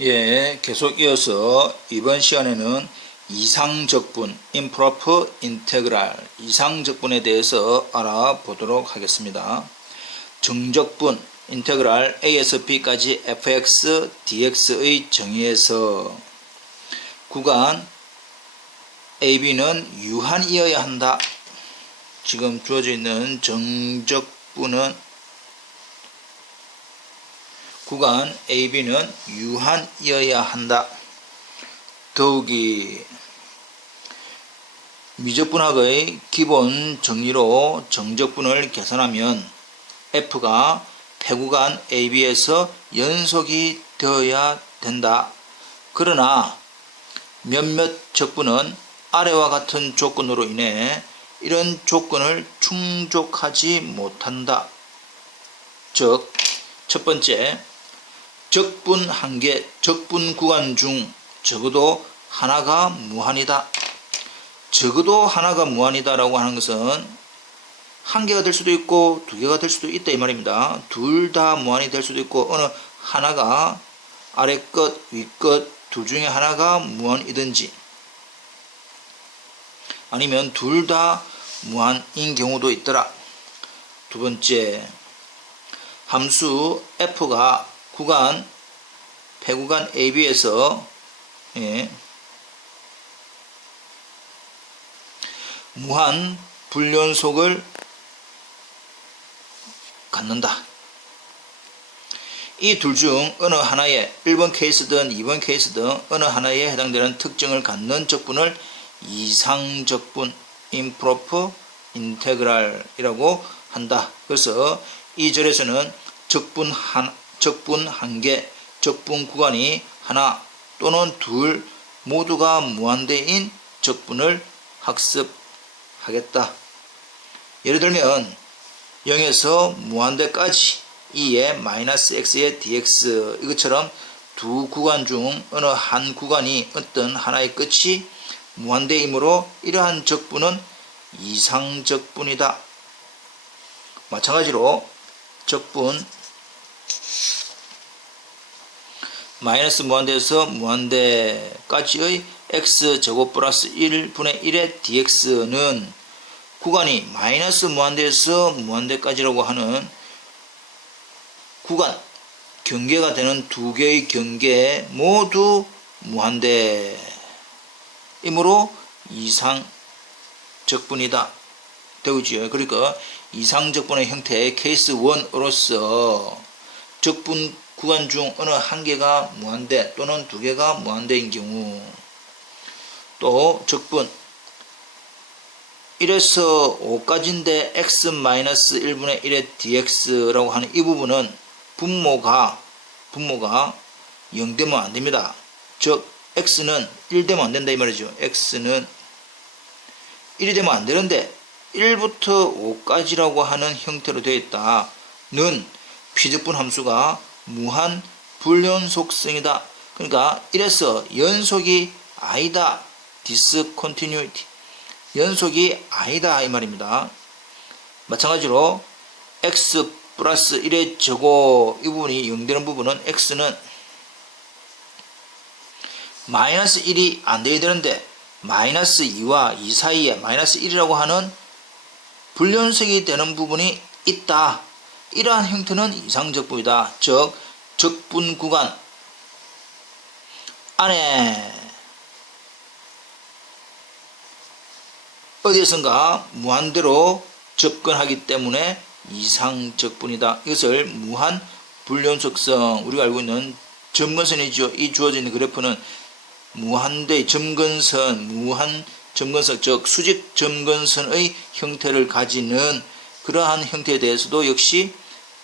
예, 계속 이어서 이번 시간에는 이상적분, improper integral, 이상적분에 대해서 알아보도록 하겠습니다. 정적분, 인테그랄 a에서 b까지 fx, dx의 정의에서 구간 ab는 유한이어야 한다. 지금 주어져 있는 정적분은 구간 AB는 유한이어야 한다. 더욱이 미적분학의 기본 정리로 정적분을 계산하면 F가 폐구간 AB에서 연속이 되어야 된다. 그러나 몇몇 적분은 아래와 같은 조건으로 인해 이런 조건을 충족하지 못한다. 즉, 첫 번째, 적분 한 개, 적분 구간 중 적어도 하나가 무한이다. 적어도 하나가 무한이다 라고 하는 것은 한 개가 될 수도 있고 두 개가 될 수도 있다 이 말입니다. 둘 다 무한이 될 수도 있고 어느 하나가 아래 것, 위 것 둘 중에 하나가 무한이든지 아니면 둘 다 무한인 경우도 있더라. 두 번째, 함수 f가 구간 폐구간 AB에서 무한 불연속을 갖는다. 이 둘 중 어느 하나에 1번 케이스든 2번 케이스든 어느 하나에 해당되는 특징을 갖는 적분을 이상적분 improper integral이라고 한다. 그래서 이 절에서는 적분 한 개, 적분 구간이 하나 또는 둘 모두가 무한대인 적분을 학습하겠다. 예를 들면 0에서 무한대까지 2의 마이너스 x의 dx 이것처럼 두 구간 중 어느 한 구간이 어떤 하나의 끝이 무한대이므로 이러한 적분은 이상적분이다. 마찬가지로 적분 마이너스 무한대에서 무한대까지의 x제곱 플러스 1분의 1의 dx는 구간이 마이너스 무한대에서 무한대까지라고 하는 구간 경계가 되는 두 개의 경계 모두 무한대이므로 이상적분이다. 되고지요. 그러니까 이상적분의 형태의 케이스 1으로서 적분 구간 중 어느 한 개가 무한대 또는 두 개가 무한대인 경우, 또 적분 1에서 5까지인데 x-1분의 1의 dx라고 하는 이 부분은 분모가 0 되면 안 됩니다. 즉 x는 1 되면 안 된다 이 말이죠. x는 1이 되면 안 되는데 1부터 5까지라고 하는 형태로 되어 있다는 피적분 함수가 무한 불연속성이다. 그러니까 1에서 연속이 아니다. discontinuity. 연속이 아니다 이 말입니다. 마찬가지로 x 플러스 1의 제곱 이 부분이 0 되는 부분은 x는 마이너스 1이 안 돼야 되는데 마이너스 2와 2 사이에 마이너스 1이라고 하는 불연속이 되는 부분이 있다. 이러한 형태는 이상적분이다. 즉 적분 구간 안에 어디에선가 무한대로 접근하기 때문에 이상적분이다. 이것을 무한 불연속성, 우리가 알고 있는 점근선이죠. 이 주어져 있는 그래프는 무한대의 점근선, 무한 점근선, 즉 수직 점근선의 형태를 가지는 그러한 형태에 대해서도 역시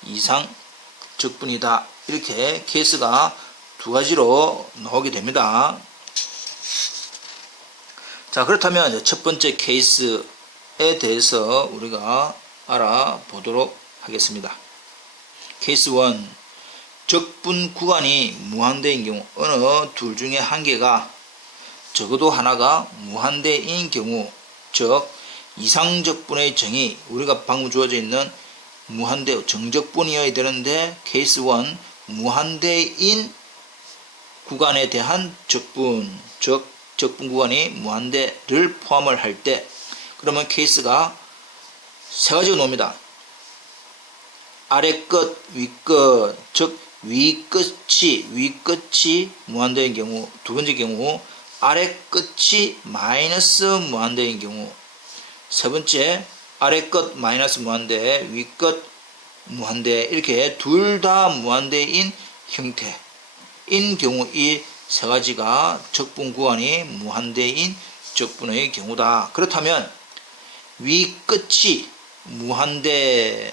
이상적분이다. 이렇게 케이스가 두 가지로 나오게 됩니다. 자, 그렇다면 첫 번째 케이스에 대해서 우리가 알아보도록 하겠습니다. 케이스 1. 적분 구간이 무한대인 경우, 어느 둘 중에 한 개가 적어도 하나가 무한대인 경우, 즉 이상적분의 정의, 우리가 방금 주어져 있는 무한대 정적분이어야 되는데 케이스 1 무한대인 구간에 대한 적분, 즉 적분 구간이 무한대를 포함을 할 때, 그러면 케이스가 세 가지가 나옵니다. 아래 끝, 위 끝, 즉 위 끝이 무한대인 경우, 두 번째 경우 아래 끝이 마이너스 무한대인 경우, 세 번째 아래 끝 마이너스 무한대, 위 끝 무한대, 이렇게 둘 다 무한대인 형태인 경우, 이 세 가지가 적분 구간이 무한대인 적분의 경우다. 그렇다면 위 끝이 무한대인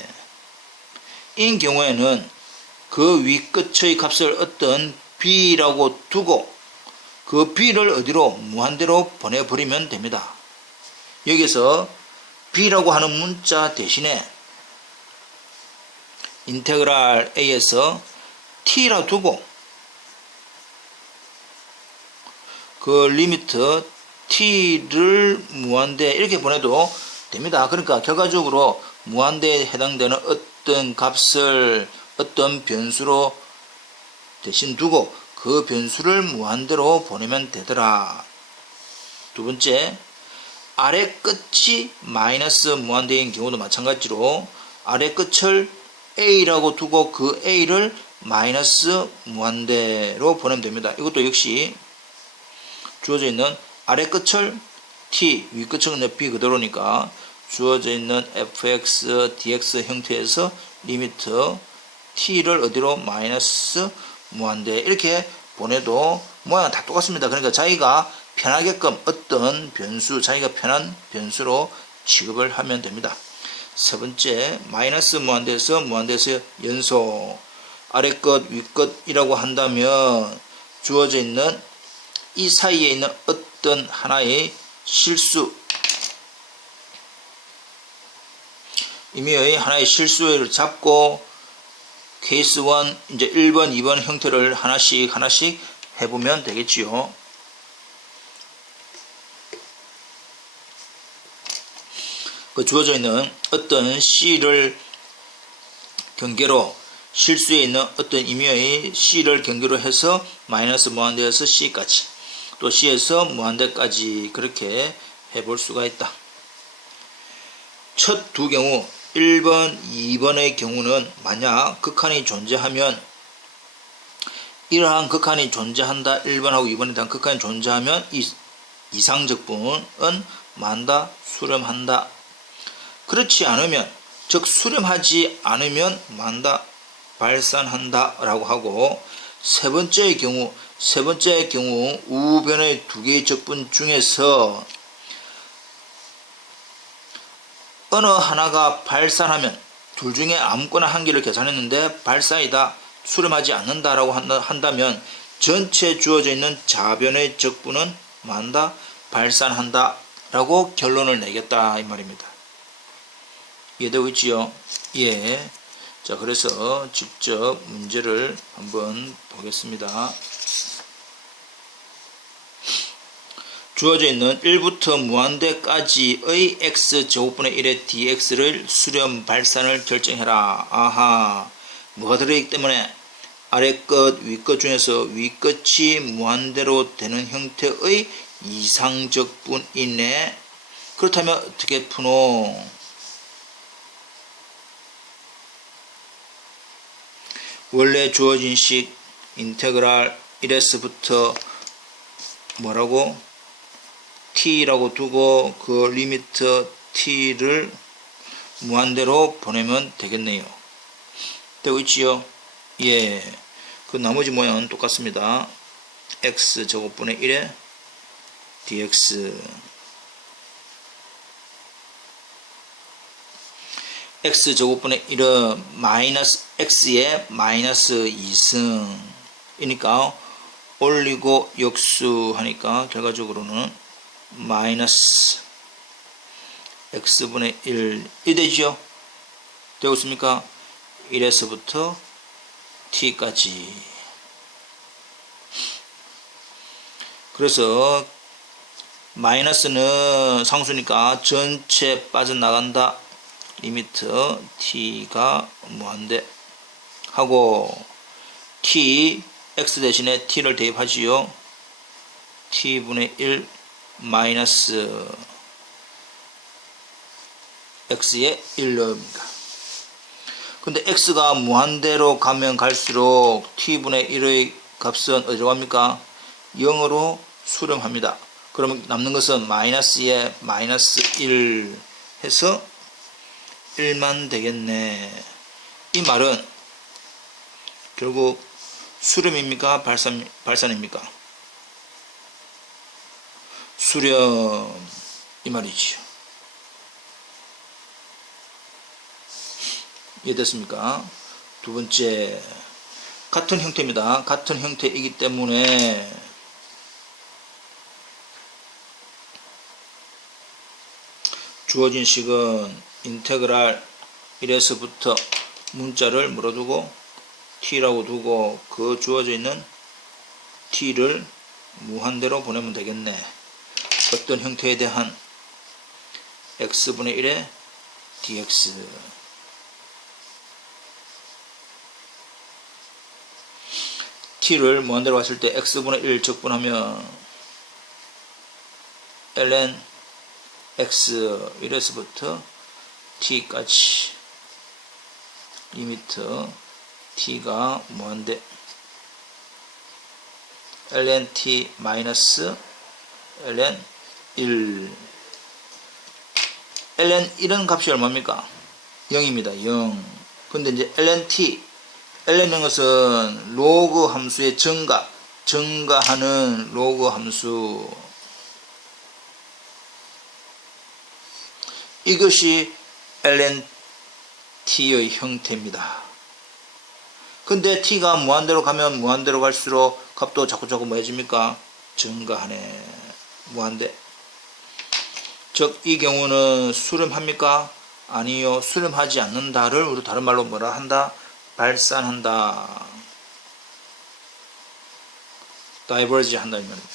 경우에는 그 위 끝의 값을 어떤 b라고 두고 그 b를 어디로? 무한대로 보내버리면 됩니다. 여기서 b라고 하는 문자 대신에 인테그랄 a에서 t라 두고 그 리미트 t를 무한대 이렇게 보내도 됩니다. 그러니까 결과적으로 무한대에 해당되는 어떤 값을 어떤 변수로 대신 두고 그 변수를 무한대로 보내면 되더라. 두 번째, 아래 끝이 마이너스 무한대인 경우도 마찬가지로 아래 끝을 a라고 두고 그 a를 마이너스 무한대로 보내면 됩니다. 이것도 역시 주어져 있는 아래 끝을 t, 위 끝은 b 그대로니까 주어져 있는 fx, dx 형태에서 리미트 t를 어디로? 마이너스 무한대 이렇게 보내도 모양은 다 똑같습니다. 그러니까 자기가 편하게끔 어떤 변수, 자기가 편한 변수로 취급을 하면 됩니다. 세 번째, 마이너스 무한대에서 연속 아래 끝, 위 끝이라고 한다면 주어져 있는 이 사이에 있는 어떤 하나의 실수, 임의의 하나의 실수를 잡고 케이스 1, 이제 1번, 2번 형태를 하나씩 해보면 되겠지요. 그 주어져 있는 어떤 C를 경계로 실수에 있는 어떤 임의의 C를 경계로 해서 마이너스 무한대에서 C까지, 또 C에서 무한대까지 그렇게 해볼 수가 있다. 첫 두 경우 1번, 2번의 경우는 만약 극한이 존재하면 이러한 극한이 존재한다. 1번하고 2번에 대한 극한이 존재하면 이 이상적분은 만다, 수렴한다. 그렇지 않으면, 즉 수렴하지 않으면 만다, 발산한다 라고 하고, 세 번째의 경우 우변의 두 개의 적분 중에서 어느 하나가 발산하면, 둘 중에 아무거나 한 개를 계산했는데 발산이다, 수렴하지 않는다라고 한다면 전체 주어져 있는 자변의 적분은 만다, 발산한다 라고 결론을 내겠다 이 말입니다. 이해되고 있지요? 예. 자, 그래서 직접 문제를 한번 보겠습니다. 주어져 있는 1부터 무한대까지의 x제곱분의 1의 dx를 수렴 발산을 결정해라. 아하, 뭐가 들어있기 때문에 아래 끝, 위 끝 중에서 위 끝이 무한대로 되는 형태의 이상적분이네. 그렇다면 어떻게 푸노? 원래 주어진 식 인테그랄 1s부터 뭐라고? t라고 두고 그 리미트 t를 무한대로 보내면 되겠네요. 되고 있지요? 예. 그 나머지 모양은 똑같습니다. x제곱분의 1에 dx, x제곱분의 1은 마이너스 x의 마이너스 2승이니까 올리고 역수하니까 결과적으로는 마이너스 x분의 1이 되죠. 되고 있습니까? 1에서부터 t까지. 그래서 마이너스는 상수니까 전체 빠져나간다. 리미트 t가 무한대 하고 t x 대신에 t를 대입하지요. t분의 1 마이너스 x의 1럽니다. 근데 x가 무한대로 가면 갈수록 t분의 1의 값은 어디로 갑니까? 0으로 수렴합니다. 그러면 남는 것은 마이너스에 마이너스 1 해서 1만 되겠네. 이 말은 결국 수렴입니까? 발산입니까? 수렴 이 말이지요. 이해됐습니까? 두 번째, 같은 형태입니다. 같은 형태이기 때문에 주어진 식은 인테그랄 1에서부터 문자를 물어두고 t라고 두고 그 주어져 있는 t를 무한대로 보내면 되겠네. 어떤 형태에 대한 x분의 1의 dx. t를 무한대로 갔을 때 x분의 1 적분하면 ln x 1에서부터 t까지 리미트 t가 무한대 ln t 마이너스 ln 1 ln 1은 값이 얼마입니까? 0입니다. 0. 근데 이제 ln t ln은 것은 로그 함수의 증가하는 로그 함수. 이것이 ln t의 형태입니다. 근데 t가 무한대로 가면 무한대로 갈수록 값도 자꾸 뭐 해집니까? 증가하네. 무한대. 즉 이 경우는 수렴합니까? 아니요. 수렴하지 않는다를 우리 다른 말로 뭐라 한다? 발산한다. 다이버지 한다 이 말입니다.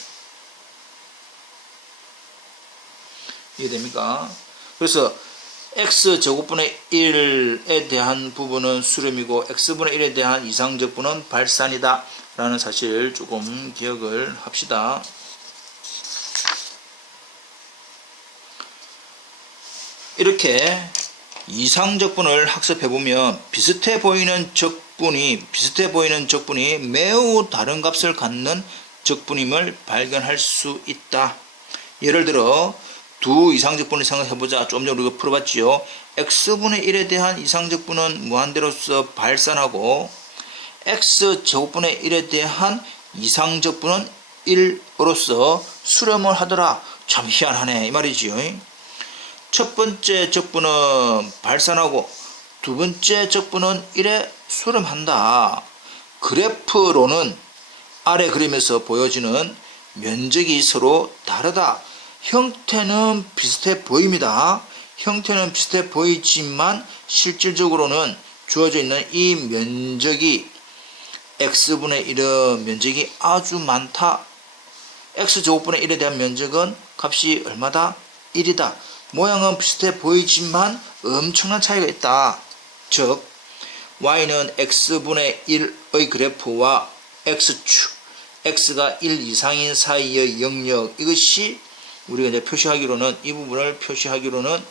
이해됩니까? 그래서 x제곱분의 1에 대한 부분은 수렴이고 x분의 1에 대한 이상적분은 발산이다 라는 사실을 조금 기억을 합시다. 이렇게 이상적분을 학습해보면 비슷해 보이는 적분이 매우 다른 값을 갖는 적분임을 발견할 수 있다. 예를 들어 두 이상적분을 생각해보자. 좀 전에 우리가 풀어봤지요. x분의 1에 대한 이상적분은 무한대로서 발산하고 x제곱분의 1에 대한 이상적분은 1으로서 수렴을 하더라. 참 희한하네 이 말이지요. 첫 번째 적분은 발산하고 두 번째 적분은 1에 수렴한다. 그래프로는 아래 그림에서 보여지는 면적이 서로 다르다. 형태는 비슷해 보입니다. 형태는 비슷해 보이지만 실질적으로는 주어져 있는 이 면적이 x분의 1의 면적이 아주 많다. x제곱분의 1에 대한 면적은 값이 얼마다? 1이다. 모양은 비슷해 보이지만 엄청난 차이가 있다. 즉 y는 x분의 1의 그래프와 x축 x가 1 이상인 사이의 영역, 이것이 우리가 이제 표시하기로는 이 부분을 표시하기로는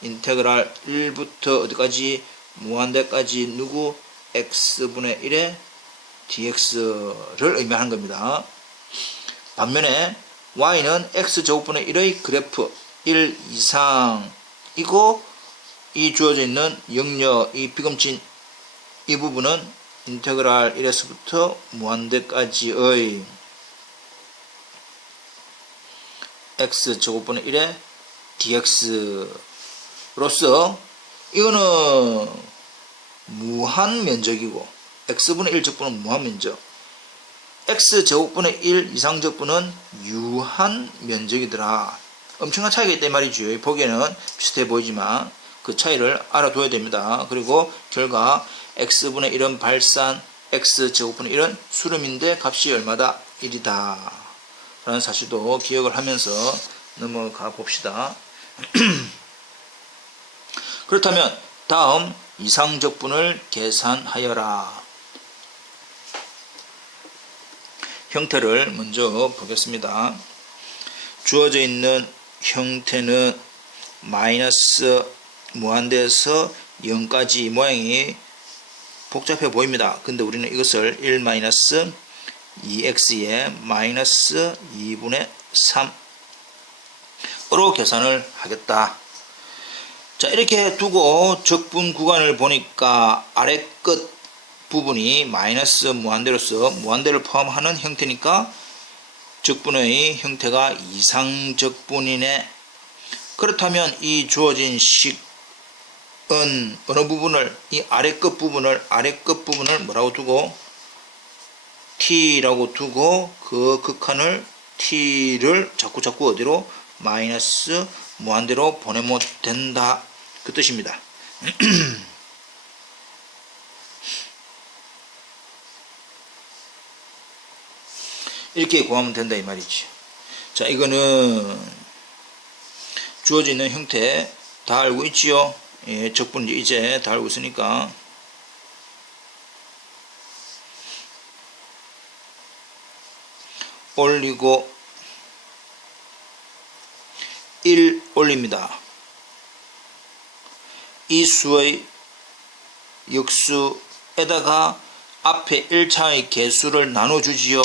인테그랄 1부터 어디까지 무한대까지 누구 x분의 1의 dx를 의미하는 겁니다. 반면에 y는 x제곱분의 1의 그래프 1 이상이고 이 주어져 있는 영역, 이 비금진 이 부분은 인테그랄 1에서부터 무한대까지의 x제곱분의 1의 dx로서 이거는 무한면적이고 x분의 1적분은 무한면적, x제곱분의 1 이상적분은 유한면적이더라. 엄청난 차이가 있다 이 말이죠. 보기에는 비슷해 보이지만 그 차이를 알아둬야 됩니다. 그리고 결과 x분의 1은 발산, x제곱분의 1은 수렴인데 값이 얼마다? 1이다 라는 사실도 기억을 하면서 넘어가 봅시다. 그렇다면 다음 이상적분을 계산하여라. 형태를 먼저 보겠습니다. 주어져 있는 형태는 마이너스 무한대에서 0까지 모양이 복잡해 보입니다. 근데 우리는 이것을 1-2x의 마이너스 2분의 3으로 계산을 하겠다. 자, 이렇게 두고 적분 구간을 보니까 아래 끝 부분이 마이너스 무한대로서 무한대를 포함하는 형태니까 적분의 형태가 이상적분이네. 그렇다면 이 주어진 식은 어느 부분을, 이 아래 끝 부분을 뭐라고 두고? t라고 두고 그 극한을 t를 자꾸 어디로? 마이너스 무한대로 보내면 된다. 그 뜻입니다. 이렇게 구하면 된다 이 말이지. 자, 이거는 주어져 있는 형태 다 알고 있지요. 예, 적분 이제 다 알고 있으니까 올리고 1 올립니다. 이 수의 역수에다가 앞에 1차의 개수를 나눠주지요.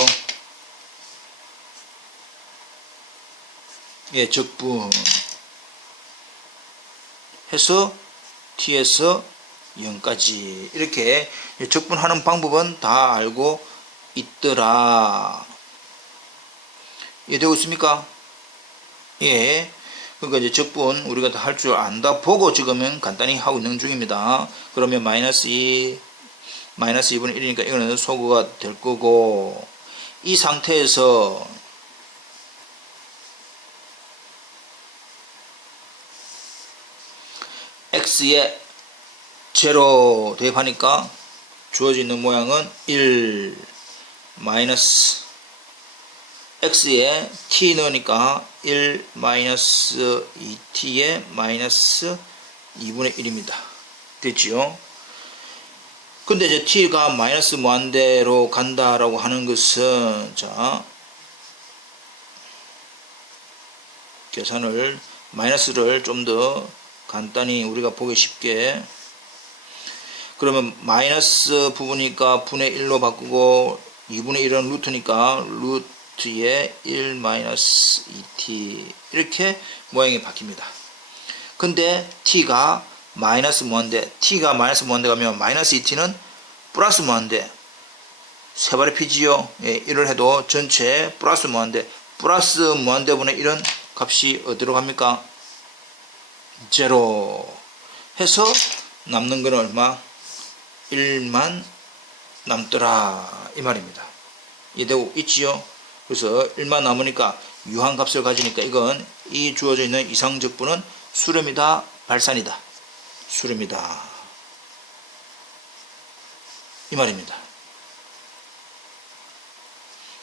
예, 적분 해서 t에서 0까지 이렇게 적분하는 방법은 다 알고 있더라. 이해되고 있습니까? 예. 그러니까 이제 적분 우리가 다 할 줄 안다 보고 지금은 간단히 하고 있는 중입니다. 그러면 마이너스 2, 마이너스 2분의 1이니까 이거는 소거가 될 거고, 이 상태에서 x에 제로 대입하니까 주어져 있는 모양은 1 마이너스 x에 t 넣으니까 1 마이너스 2t에 마이너스 2분의 1입니다. 됐지요? 근데 이제 t가 마이너스 무한대로 간다라고 하는 것은, 자, 계산을, 마이너스를 좀 더 간단히 우리가 보기 쉽게, 그러면 마이너스 부분이니까 분의 1로 바꾸고 2분의 1은 루트니까 루트에 1 마이너스 2t 이렇게 모양이 바뀝니다. 근데 t가 마이너스 무한대, t가 마이너스 무한대 가면 마이너스 2t는 플러스 무한대, 세 발의 피지요. 예, 1을 해도 전체 플러스 무한대, 플러스 무한대분의 1은 값이 어디로 갑니까? 제로 해서 남는 건 얼마? 1만 남더라 이 말입니다. 이해되고 있지요? 그래서 1만 남으니까 유한값을 가지니까 이건 이 주어져 있는 이상적분은 수렴이다 발산이다? 수렴이다 이 말입니다.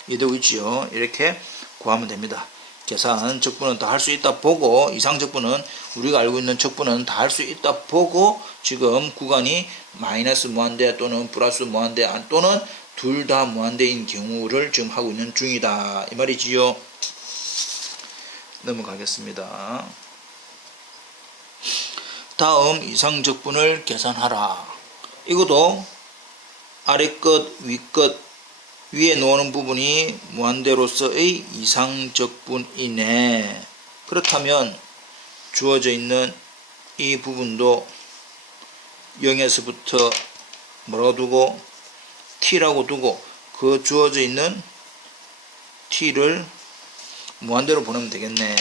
이해되고 있지요? 이렇게 구하면 됩니다. 계산 적분은 다 할 수 있다 보고, 이상 적분은 우리가 알고 있는 적분은 다 할 수 있다 보고, 지금 구간이 마이너스 무한대 또는 플러스 무한대 또는 둘 다 무한대인 경우를 지금 하고 있는 중이다 이 말이지요. 넘어가겠습니다. 다음 이상 적분을 계산하라. 이것도 아래 끝, 위 끝, 위에 놓는 부분이 무한대로서의 이상적분이네. 그렇다면 주어져 있는 이 부분도 0에서부터 뭐라고 두고? t라고 두고 그 주어져 있는 t를 무한대로 보내면 되겠네.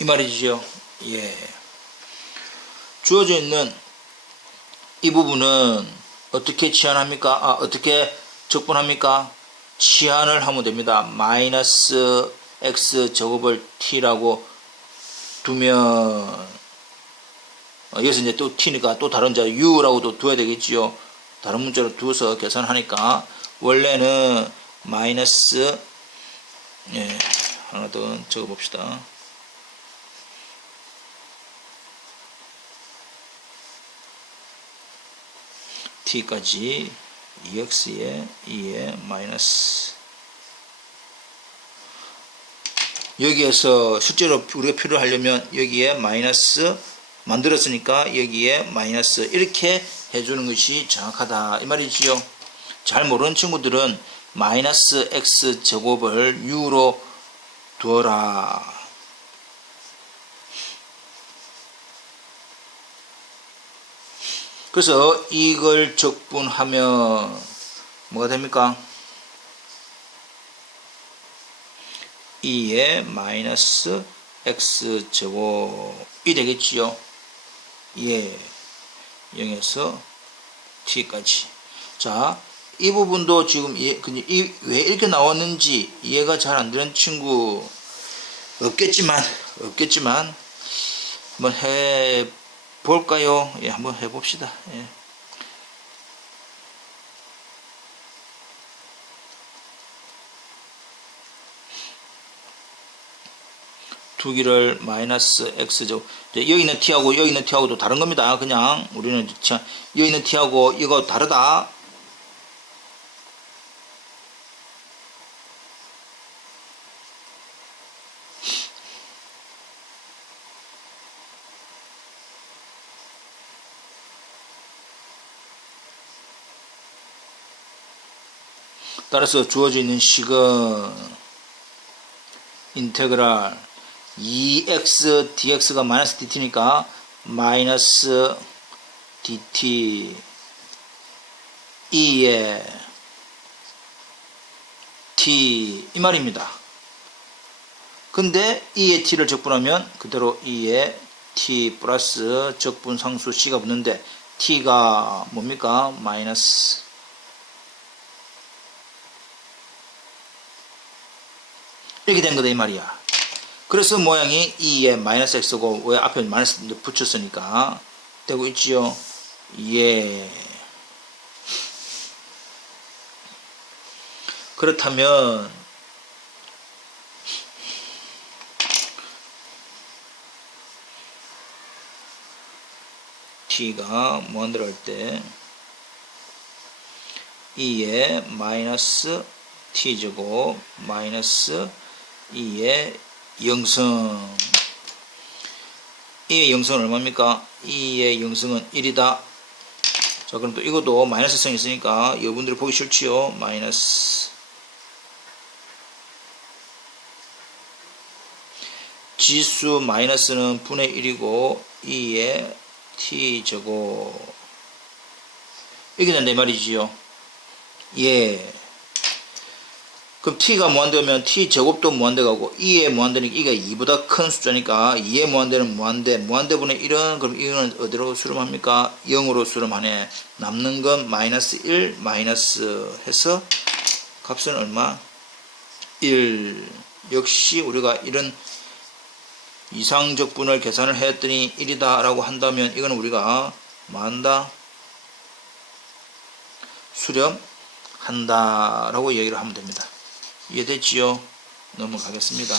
이 말이지요. 예. 주어져 있는 이 부분은 어떻게 치환합니까? 어떻게 적분합니까? 치환을 하면 됩니다. 마이너스 x 제곱을 t라고 두면, 여기서 이제 또 t니까 또 다른 자 u라고 또 둬야 되겠지요. 다른 문자로 두어서 계산하니까 원래는 마이너스, 예, 하나 더 적어 봅시다. t까지 2x에 2에 마이너스, 여기에서 실제로 우리가 표를 하려면 여기에 마이너스 만들었으니까 여기에 마이너스 이렇게 해주는 것이 정확하다 이 말이지요. 잘 모르는 친구들은 마이너스 x 제곱을 u로 두어라. 그래서 이걸 적분하면 뭐가 됩니까? 2의 마이너스 x제곱이 되겠지요. 예, 0에서 t까지. 자, 이 부분도 지금 왜 이렇게 나왔는지 이해가 잘 안 되는 친구 없겠지만 한번 해 볼까요? 예, 한번 해 봅시다. 예. 두 개를 마이너스 x제곱, 여기 있는 t하고 여기 있는 t하고도 다른 겁니다. 그냥 우리는 여기 있는 t하고 이거 다르다. 따라서 주어져 있는 식은 인테그랄 2x dx가 마이너스 dt니까 마이너스 dt 2의 t 이 말입니다. 근데 2의 t를 적분하면 그대로 2의 t 플러스 적분 상수 c가 붙는데 t가 뭡니까? 마이너스 이렇게 된 거다 이 말이야. 그래서 모양이 2에 마이너스 x고 왜 앞에 마이너스 붙였으니까 되고 있지요. 예. 그렇다면 t가 무한대로 할 때 2에 마이너스 t제곱 마이너스 2의 영승, 2의 영승은 얼마입니까? 2의 영승은 1이다. 자, 그럼 또 이것도 마이너스 성이 있으니까 여러분들이 보기 싫지요. 마이너스 지수 마이너스는 분의 1이고 2의 t제곱 이렇게 된다 이 말이지요. 예. 그럼 t가 무한대면 t제곱도 무한대가고 2의 무한대니까 이가 2보다 큰 숫자니까 2의 무한대는 무한대분의 1은 그럼 이거는 어디로 수렴합니까? 0으로 수렴하네. 남는 건 마이너스 1 마이너스 해서 값은 얼마? 1. 역시 우리가 이런 이상적분을 계산을 했더니 1이다 라고 한다면 이건 우리가 뭐한다? 수렴한다 라고 얘기를 하면 됩니다. 이해됐지요? 넘어가겠습니다.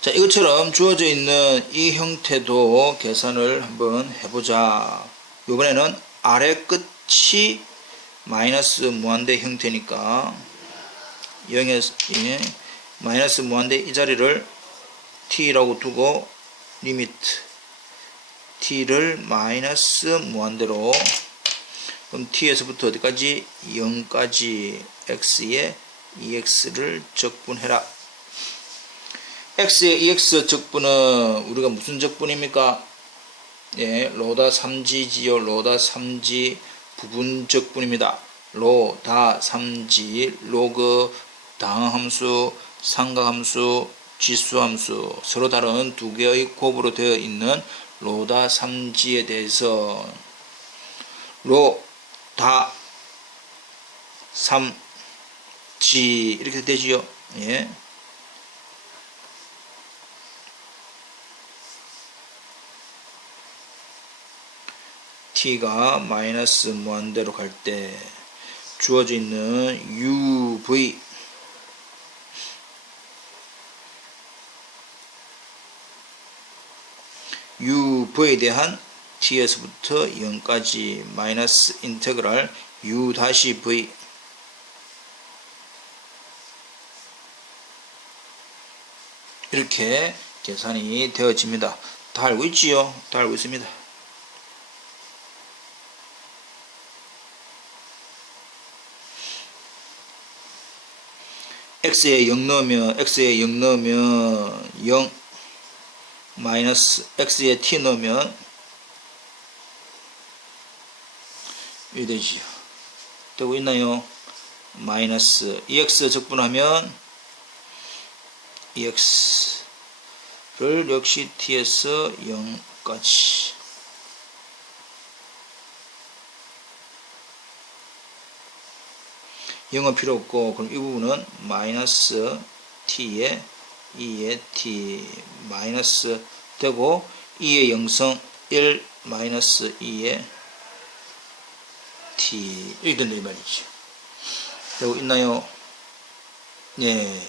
자, 이것처럼 주어져 있는 이 형태도 계산을 한번 해보자. 이번에는 아래 끝이 마이너스 무한대 형태니까 0에서 마이너스 무한대 이 자리를 t라고 두고 리미트 t를 마이너스 무한대로, 그럼 t에서부터 어디까지? 0까지 x에 2x를 적분해라. x에 2x 적분은 우리가 무슨 적분입니까? 예, 로다 3지지요. 로다 3지 부분 적분입니다. 로다 3지 로그 다항함수, 삼각함수, 지수함수 서로 다른 두 개의 곱으로 되어 있는 로다 3지에 대해서 로다 3지 이렇게 되지요. 예. t가 마이너스 무한대로 갈 때 주어져 있는 uv UV에 대한 t에서부터 0까지 마이너스 인테그랄 u 다시 v 이렇게 계산이 되어집니다. 다 알고 있지요? 다 알고 있습니다. x에 0 넣으면 0 마이너스 x에 t 넣으면 이 되지요. 되고 있나요? 마이너스 EX 적분하면 EX를 역시 t에서 0까지 영은 필요 없고, 그럼 이 부분은 마이너스 t에 2의 t 마이너스 되고 2의 영성 1 마이너스 2의 t 이렇게 된다 이 말이죠. 되고 있나요? 네.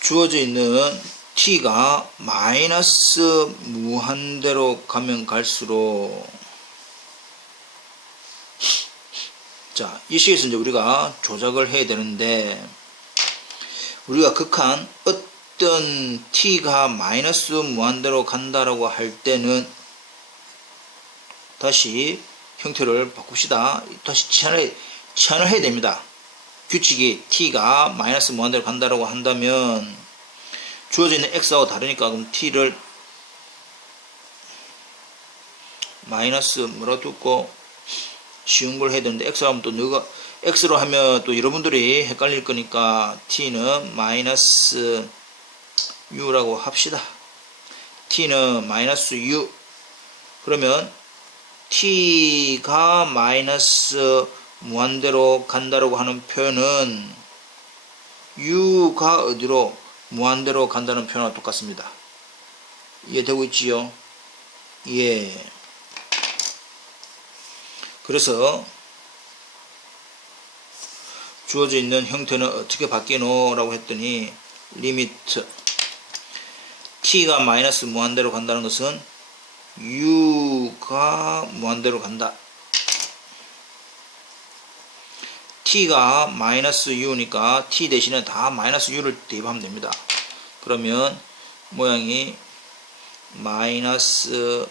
주어져 있는 t가 마이너스 무한대로 가면 갈수록 자, 이 식에서 이제 우리가 조작을 해야 되는데, 우리가 극한 어떤 t가 마이너스 무한대로 간다라고 할 때는 다시 형태를 바꿉시다. 다시 치환을 해야 됩니다. 규칙이 t가 마이너스 무한대로 간다라고 한다면 주어져 있는 x하고 다르니까 그럼 t를 마이너스 뭐라 두고 쉬운 걸 해야 되는데 x로 하면 또 x로 하면 또 여러분들이 헷갈릴 거니까 t는 마이너스 u라고 합시다. t는 마이너스 u 그러면 t가 마이너스 무한대로 간다라고 하는 표현은 u가 어디로 무한대로 간다는 표현과 똑같습니다. 이해되고 있지요? 예. 그래서 주어져 있는 형태는 어떻게 바뀌노? 라고 했더니 리미트 t가 마이너스 무한대로 간다는 것은 u가 무한대로 간다. t가 마이너스 u니까 t 대신에 다 마이너스 u를 대입하면 됩니다. 그러면 모양이 마이너스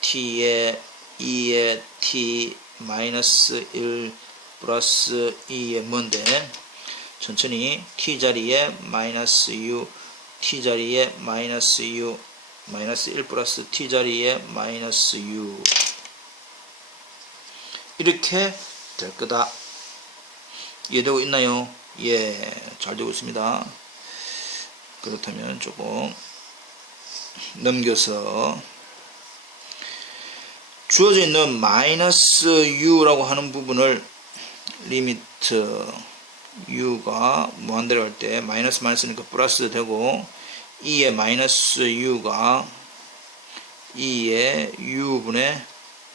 t에 2의 t 마이너스 1 플러스 2의 뭔데 천천히 t 자리에 마이너스 u t 자리에 마이너스 u 마이너스 1 플러스 t 자리에 마이너스 u 이렇게 될 거다. 이해되고 있나요? 예, 잘 되고 있습니다. 그렇다면 조금 넘겨서 주어져 있는 마이너스 u라고 하는 부분을 리미트 u가 무한대로 할 때 마이너스 마이너스니까 플러스 되고 2의 마이너스 u가 2의 u분의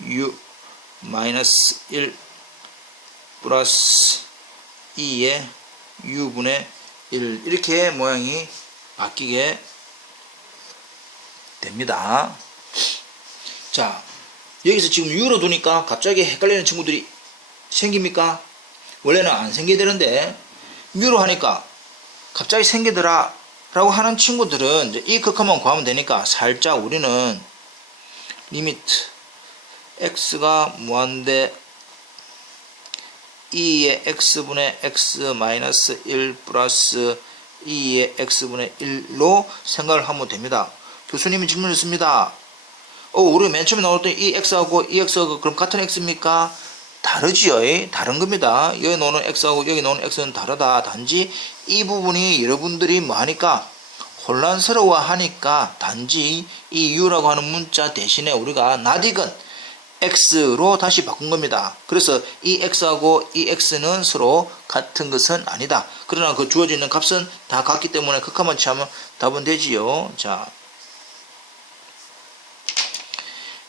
u 마이너스 1 플러스 2의 u분의 1 이렇게 모양이 바뀌게 됩니다. 자, 여기서 지금 u로 두니까 갑자기 헷갈리는 친구들이 생깁니까? 원래는 안 생겨야 되는데 u로 하니까 갑자기 생기더라 라고 하는 친구들은 이제 이 극한만 구하면 되니까 살짝 우리는 리미트 x가 무한대 2의 x분의 x 마이너스 1 플러스 2의 x분의 1로 생각을 하면 됩니다. 교수님이 질문했습니다. 우리 맨 처음에 나왔던 이 x하고 이 x하고 그럼 같은 x입니까? 다르지요. 다른 겁니다. 여기 나오는 x하고 여기 나오는 x는 다르다. 단지 이 부분이 여러분들이 뭐 하니까 혼란스러워 하니까 단지 이 u라고 하는 문자 대신에 우리가 낯익은 x로 다시 바꾼 겁니다. 그래서 이 x하고 이 x는 서로 같은 것은 아니다. 그러나 그 주어져 있는 값은 다 같기 때문에 극한만 취하면 답은 되지요. 자,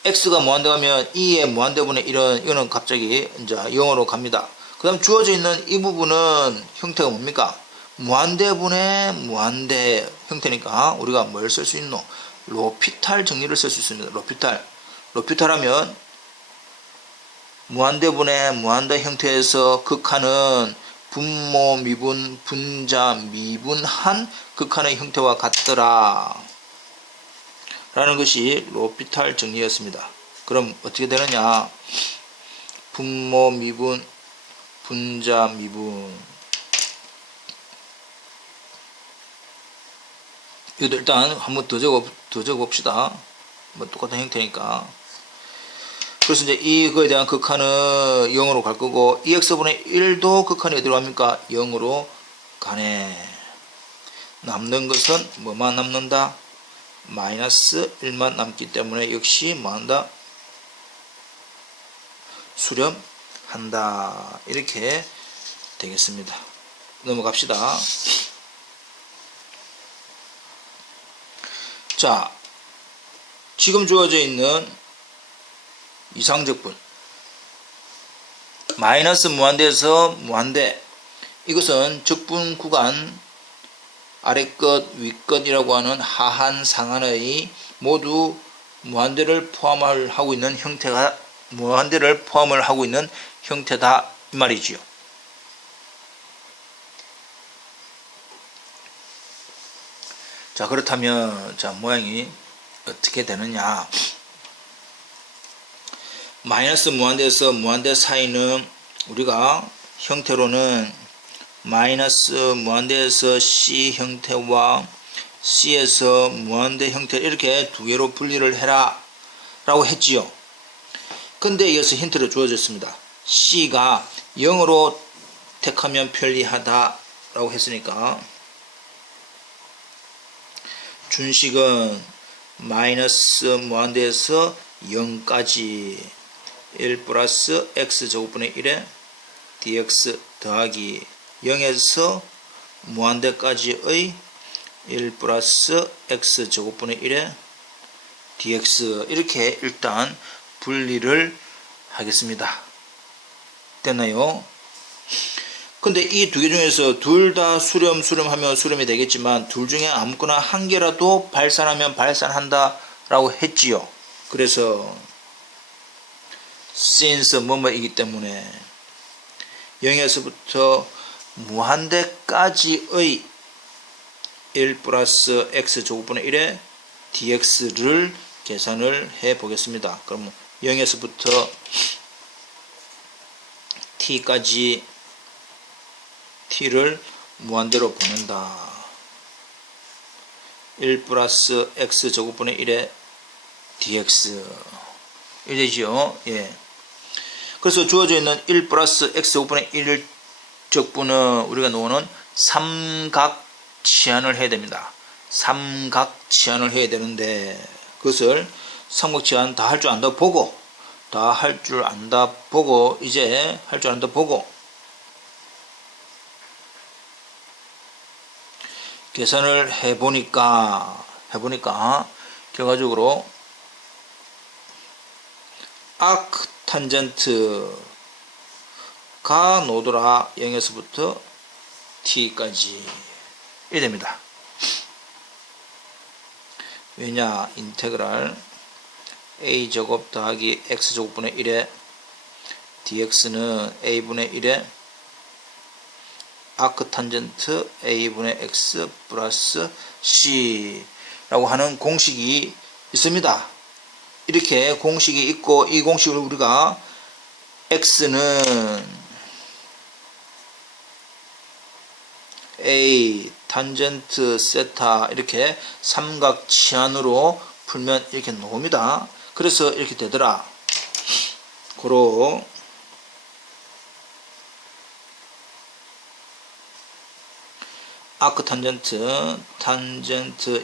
x가 무한대 가면 2의 무한대분의 1은 이거는 갑자기 이제 0으로 갑니다. 그 다음 주어져 있는 이 부분은 형태가 뭡니까? 무한대분의 무한대 형태니까 우리가 뭘 쓸 수 있노? 로피탈 정리를 쓸 수 있습니다. 로피탈 하면 무한대분의 무한대 형태에서 극한은 분모 미분 분자 미분한 극한의 형태와 같더라 라는 것이 로피탈 정리였습니다. 그럼 어떻게 되느냐? 분모 미분 분자 미분, 이것도 일단 한번 더 적어봅시다. 뭐 똑같은 형태니까. 그래서 이제 이거에 대한 극한은 0으로 갈 거고, 2x분의 1도 극한이 어디로 갑니까? 0으로 가네. 남는 것은 뭐만 남는다? 마이너스 1만 남기 때문에 역시 뭐한다? 수렴한다. 이렇게 되겠습니다. 넘어갑시다. 자, 지금 주어져 있는 이상적분 마이너스 무한대에서 무한대, 이것은 적분 구간 아래끝 위끝이라고 하는 하한 상한의 모두 무한대를 포함을 하고 있는 형태다 이 말이지요. 자, 그렇다면 자, 모양이 어떻게 되느냐? 마이너스 무한대에서 무한대 사이는 우리가 형태로는 마이너스 무한대에서 C 형태와 C에서 무한대 형태 이렇게 두 개로 분리를 해라 라고 했지요. 근데 이어서 힌트를 주어졌습니다. C가 0으로 택하면 편리하다 라고 했으니까 준식은 마이너스 무한대에서 0까지 1 플러스 x제곱분의 1에 dx 더하기 0에서 무한대까지의 1 플러스 x제곱분의 1에 dx, 이렇게 일단 분리를 하겠습니다. 됐나요? 근데 이 두 개 중에서 둘 다 수렴하면 수렴이 되겠지만 둘 중에 아무거나 한 개라도 발산하면 발산한다 라고 했지요. 그래서 since 뭐뭐이기 때문에 0에서부터 무한대까지의 1 플러스 x제곱분의 1의 dx를 계산을 해 보겠습니다. 그럼 0에서부터 t까지 t를 무한대로 보낸다. 1 플러스 x제곱분의 1의 dx 이되지요. 예. 그래서 주어져 있는 1 플러스 x제곱분의 1 적분은 우리가 놓는 삼각치환을 해야 됩니다. 삼각치환을 해야 되는데 그것을 삼각치환 다 할 줄 안다 보고 이제 할 줄 안다 보고 계산을 해보니까 결과적으로 아크 탄젠트가 노더라 0에서부터 t까지 이 됩니다. 왜냐? 인테그랄 a제곱 더하기 x제곱분의 1에 dx는 a분의 1에 아크 탄젠트 a분의 x 플러스 c 라고 하는 공식이 있습니다. 이렇게 공식이 있고 이 공식을 우리가 x는 a 탄젠트 세타 이렇게 삼각치환으로 풀면 이렇게 나옵니다. 그래서 이렇게 되더라. 고로 아크 탄젠트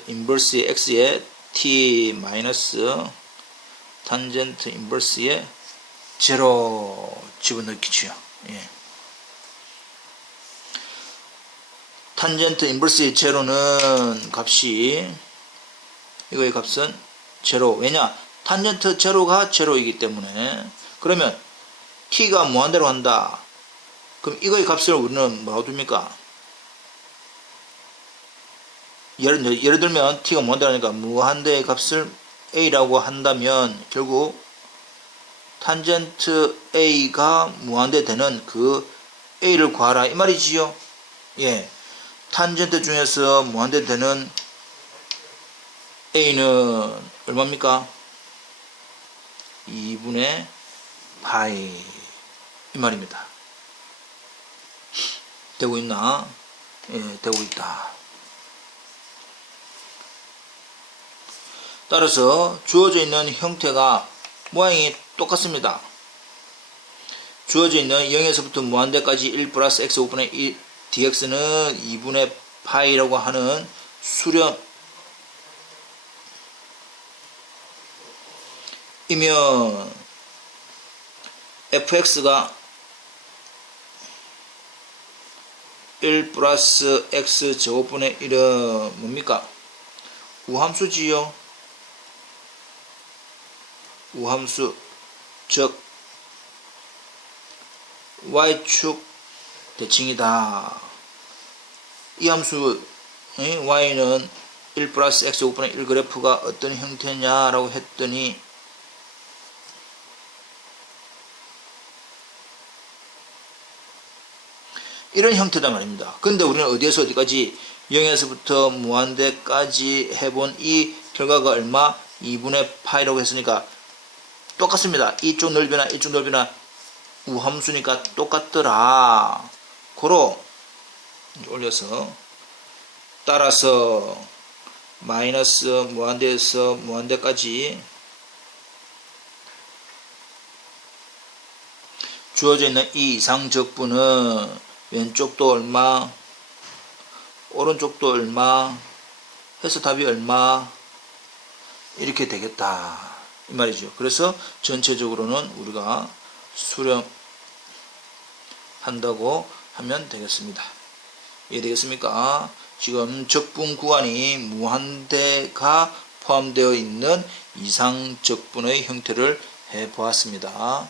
인버스 x에 t 마이너스 탄젠트 인버스에 0 집어넣기죠. 예. 탄젠트 인버스의 제로는 값이 이거의 값은 0. 왜냐? 탄젠트 제로가 제로이기 때문에. 그러면 t가 무한대로 한다. 그럼 이거의 값을 우리는 뭐라고 둡니까? 예를 들면 t가 무한대라니까 무한대의 값을 a라고 한다면 결국 탄젠트 a가 무한대 되는 그 a를 구하라 이 말이지요. 예, 탄젠트 중에서 무한대 되는 a는 얼마입니까? 2분의 파이 이 말입니다. 되고 있나? 예, 되고 있다. 따라서 주어져 있는 형태가 모양이 똑같습니다. 주어져 있는 0에서부터 무한대까지 1 플러스 x 5분의 1 dx는 2분의 파이라고 하는 수렴 이면 fx가 1 플러스 x 제곱분의 1은 뭡니까? 우함수지요. 우함수 즉 y축 대칭이다. 이 함수 y는 1 플러스 x 5분의 1 그래프가 어떤 형태냐라고 했더니 이런 형태다 말입니다. 근데 우리는 어디에서 어디까지 0에서부터 무한대까지 해본 이 결과가 얼마? 2분의 파이라고 했으니까 똑같습니다. 이쪽 넓이나 이쪽 넓이나 우함수니까 똑같더라. 고로 올려서 따라서 마이너스 무한대에서 무한대까지 주어져 있는 이 이상적분은 왼쪽도 얼마, 오른쪽도 얼마 해서 답이 얼마 이렇게 되겠다 이 말이죠. 그래서 전체적으로는 우리가 수렴한다고 하면 되겠습니다. 이해되겠습니까? 지금 적분 구간이 무한대가 포함되어 있는 이상적분의 형태를 해 보았습니다.